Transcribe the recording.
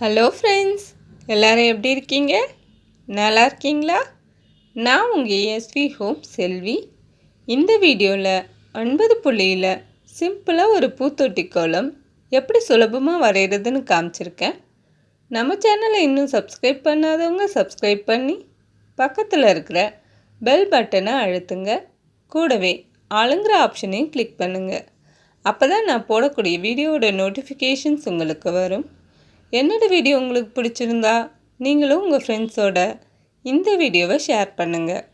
Hello friends, எல்லோரும் எப்படி இருக்கீங்க? நல்லா இருக்கீங்களா? நான் உங்கள் எஸ்வி ஹோம் செல்வி. இந்த வீடியோவில் 9 புள்ளியில் சிம்பிளாக ஒரு பூத்தொட்டி கோலம் எப்படி சுலபமாக வரைகிறதுன்னு காமிச்சிருக்கேன். நம்ம சேனலை இன்னும் சப்ஸ்கிரைப் பண்ணாதவங்க சப்ஸ்கிரைப் பண்ணி பக்கத்தில் இருக்கிற பெல் பட்டனை அழுத்துங்க. கூடவே ஆளுங்கிற ஆப்ஷனையும் கிளிக் பண்ணுங்கள். அப்போ தான் நான் போடக்கூடிய வீடியோவோட நோட்டிஃபிகேஷன்ஸ் உங்களுக்கு வரும். என்னோட வீடியோ உங்களுக்கு பிடிச்சிருந்தா நீங்களும் உங்கள் ஃப்ரெண்ட்ஸோட இந்த வீடியோவை ஷேர் பண்ணுங்கள்.